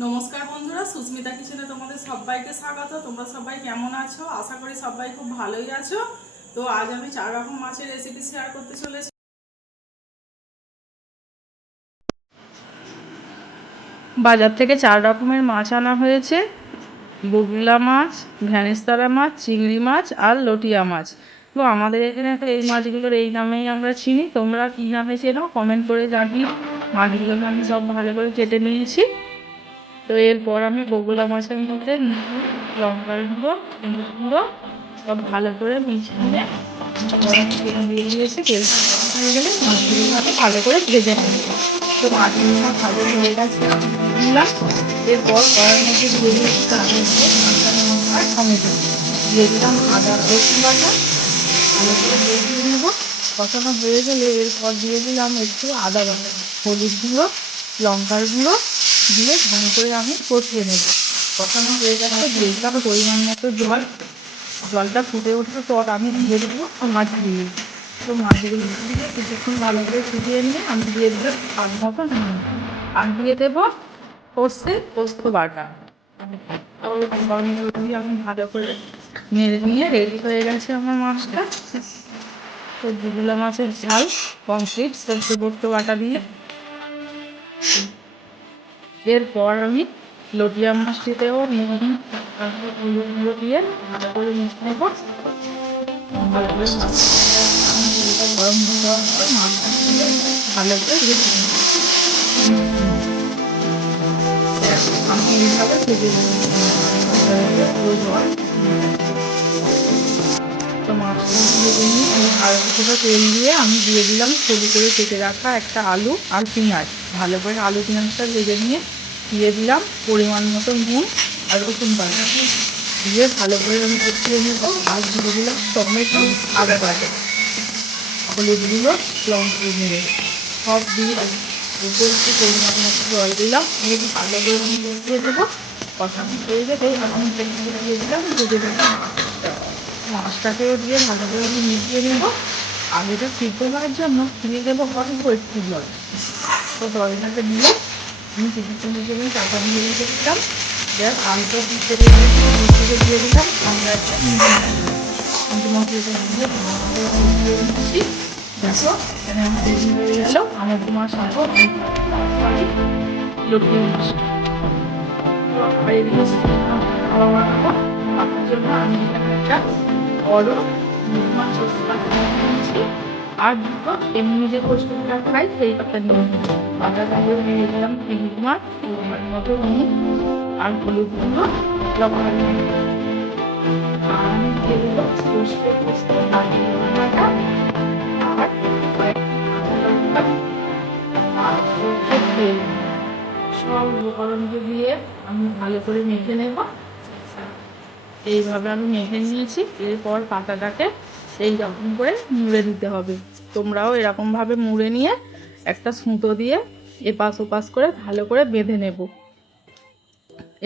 নমস্কার বন্ধুরা, সুস্মিতা কিচেনে তোমাদের সবাইকে স্বাগত। তোমরা সবাই কেমন আছো? আশা করি সবাই খুব ভালোই আছো। তো আজ আমি 4 রকম মাছের রেসিপি শেয়ার করতে চলেছি। বাজার থেকে 4 রকমের মাছ আনা হয়েছে। বগুলা মাছ, ভ্যানিস্তারা মাছ, চিংড়ি মাছ আর লটিয়া মাছ। তো আমাদের এখানে এই মাছগুলোর এই নামেই আমরা চিনি। তোমরা কী নামে চেনো কমেন্ট করে জানিও। মাছগুলোকে আমি সব ভালো করে কেটে নিয়েছি। তো এরপর আমি বগুলা মাছের মধ্যে লঙ্কার গুঁড়ো, হলুদ গুঁড়ো সব ভালো করে মিশিয়ে তেল দিয়ে দিয়েছি। তেল হয়ে গেলে মাছগুলো আমি ভালো করে ভেজে নেব। তো মাছগুলো ভালো হয়ে গেছে দিলাম। এরপর কড়ার মধ্যে দিয়ে দিয়েছি তার মধ্যে কাঁচা লঙ্কা আর টমেটো দিয়ে দিলাম, আদা রসুন বাটা ভালো করে দিয়ে নেবো। কষানো হয়ে গেলে এরপর দিয়ে দিলাম একটু আদা বাটা, হলুদ গুঁড়ো, লঙ্কার গুঁড়ো দিয়ে ভালো করে আমি কষিয়ে নেব। কষানো হয়ে যাচ্ছে, দিয়ে দিলাম পরিমাণ মতো জল। জলটা ফুটে উঠলে পর আমি দিয়ে দেবো মাছ দিয়ে। তো মাছগুলো দিয়ে কিছুক্ষণ ভালো করে ফুটিয়ে নিয়ে আমি দিয়ে দেবো স্বাদ মতো নুন। আর দিয়ে দেবো পোস্ত বাটা। দিয়ে আমি ভালো করে নেড়ে নিয়ে রেডি হয়ে গেছে আমার মাছটা। তো বগুলা মাছের ঝাল কমপ্লিট পোস্ত বাটা দিয়ে। এরপর আমি লটিয়া মাছটিতেও নুন হলুদ গুঁড়ো দিয়ে ভালো করে মিশিয়ে নেব। ভালো করে গরম মাছটা ভালো করে আমি এইভাবে ভেজে নেব। তো মাছটা ভেজে নিয়ে আর কিছুটা তেল দিয়ে আমি দিয়ে দিলাম সরু করে কেটে রাখা একটা আলু আর পেঁয়াজ। ভালো করে আলু পেঁয়াজটা ভেজে নিয়ে দিয়ে দিলাম পরিমাণ মতো নুন আর রসুন বাটা দিয়ে ভালো করে আমি কষিয়ে নেব। আর দিয়ে দিলাম টমেটো, আদা বাটা, হলুদ গুঁড়ো, লঙ্কা গুঁড়ো সব দিয়ে একটু পরিমাণ মতো জল দিলাম। দিয়ে ভালো করে আমি কষিয়ে দেবো। কষানো হয়ে গেলে আমি দিয়ে দিলাম ভেজে দেবো মাছটাকেও দিয়ে ভালো করে আমি মিশিয়ে নেবো। আলুটা সিদ্ধ করার জন্য দিয়ে দেবো অল্প একটু জল। তো জলটাকে দিয়ে আমি কিছুক্ষণ দিয়ে চাপা দিয়ে রেখেছিলাম। দেখ আলুটা সিদ্ধ করে দিয়ে দিলাম। আমরা একটা মশলাটা দিয়ে দিয়ে দিচ্ছি। দেখো এখানে আমার রেডি হয়ে গেল আমার তোমার সাথে লক্ষ্মী মাছ। আপনার জন্য আমি একটা বড় মাছ আর দুটো এমনি যে কচুরিটা খাই সেই কথা নিয়ে আমরা তাহলে নিয়ে দিলাম চিংড়ি মাছ মতো নুন আর হলুদ গুঁড়ো, লঙ্কা আমি দিয়ে দিলাম সর্ষে পোস্ত বাটা আর সর্ষের তেল। সব উপকরণকে দিয়ে আমি ভালো করে মেখে নেব। এইভাবে আমি মেখে নিয়েছি। এরপর পাতাটাকে এই রকম করে মুড়ে দিতে হবে। তোমরাও এরকমভাবে মুড়ে নিয়ে একটা সুতো দিয়ে এপাশ ওপাশ করে ভালো করে বেঁধে নেব।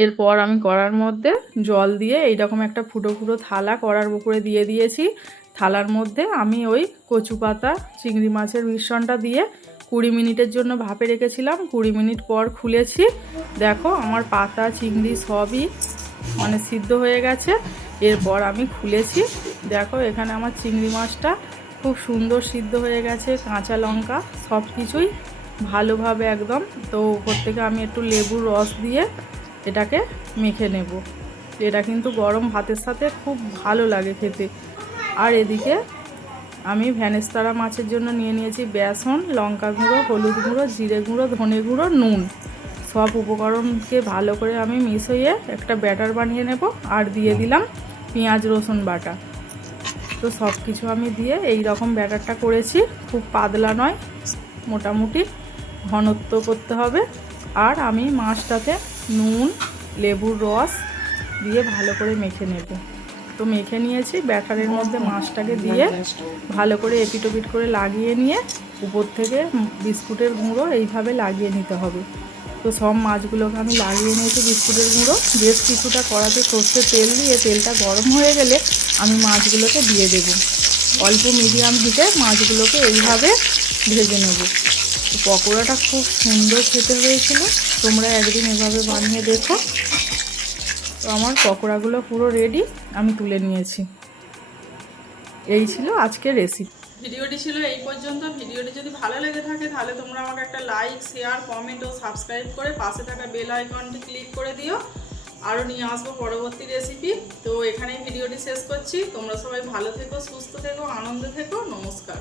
এরপর আমি কড়ার মধ্যে জল দিয়ে এইরকম একটা ফুটো ফুটো থালা কড়ার উপরে দিয়ে দিয়েছি। থালার মধ্যে আমি ওই কচু পাতা চিংড়ি মাছের মিশ্রণটা দিয়ে 20 মিনিটের জন্য ভাপে রেখেছিলাম। 20 মিনিট পর খুলেছি। দেখো আমার পাতা চিংড়ি সবই সিদ্ধ হয়ে গেছে। এরপর আমি খুলেছি। দেখো এখানে আমার চিংড়ি মাছটা খুব সুন্দর সিদ্ধ হয়ে গেছে। কাঁচা লঙ্কা সব কিছুই ভালোভাবে একদম। তো ওপর থেকে আমি একটু লেবুর রস দিয়ে এটাকে মেখে নেব। এটা কিন্তু গরম ভাতের সাথে খুব ভালো লাগে খেতে। আর এদিকে আমি ভ্যানিস্তারা মাছের জন্য নিয়ে নিয়েছি বেসন, লঙ্কা গুঁড়ো, হলুদ গুঁড়ো, জিরে গুঁড়ো, ধনে গুঁড়ো, নুন। সব উপকরণকে ভালো করে আমি মিশিয়ে একটা ব্যাটার বানিয়ে নেব। আর দিয়ে দিলাম পেঁয়াজ রসুন বাটা। তো সব কিছু আমি দিয়ে এই রকম ব্যাটারটা করেছি। খুব পাতলা নয়, মোটামুটি ঘনত্ব করতে হবে। আর আমি মাছটাতে নুন লেবুর রস দিয়ে ভালো করে মেখে নেব। তো মেখে নিয়েছি। ব্যাটারের মধ্যে মাছটাকে দিয়ে ভালো করে এপিট ওপিট করে লাগিয়ে নিয়ে উপর থেকে বিস্কুটের গুঁড়ো এইভাবে লাগিয়ে নিতে হবে। তো সব মাছগুলোকে আমি লাগিয়ে নিয়েছি বিস্কুটের গুঁড়ো। বেশ কিছুটা কড়াতে সর্ষের তেল দিয়ে তেলটা গরম হয়ে গেলে আমি মাছগুলোকে দিয়ে দেব। অল্প মিডিয়াম হিটে মাছগুলোকে এইভাবে ভেজে নেব। পকোড়াটা খুব সুন্দর খেতে হয়েছিল। তোমরা একদিন এভাবে বানিয়ে দেখো। তো আমার পকোড়াগুলো পুরো রেডি, আমি তুলে নিয়েছি। এই ছিল আজকের রেসিপি। ভিডিওটি ছিল এই পর্যন্ত। ভিডিওটি যদি ভালো লেগে থাকে তাহলে তোমরা আমাকে একটা লাইক, শেয়ার, কমেন্ট ও সাবস্ক্রাইব করে পাশে থাকা বেল আইকনটি ক্লিক করে দিও। আরও নিয়ে আসবো পরবর্তী রেসিপি। তো এখানেই ভিডিওটি শেষ করছি। তোমরা সবাই ভালো থেকো, সুস্থ থেকো, আনন্দে থেকো। নমস্কার।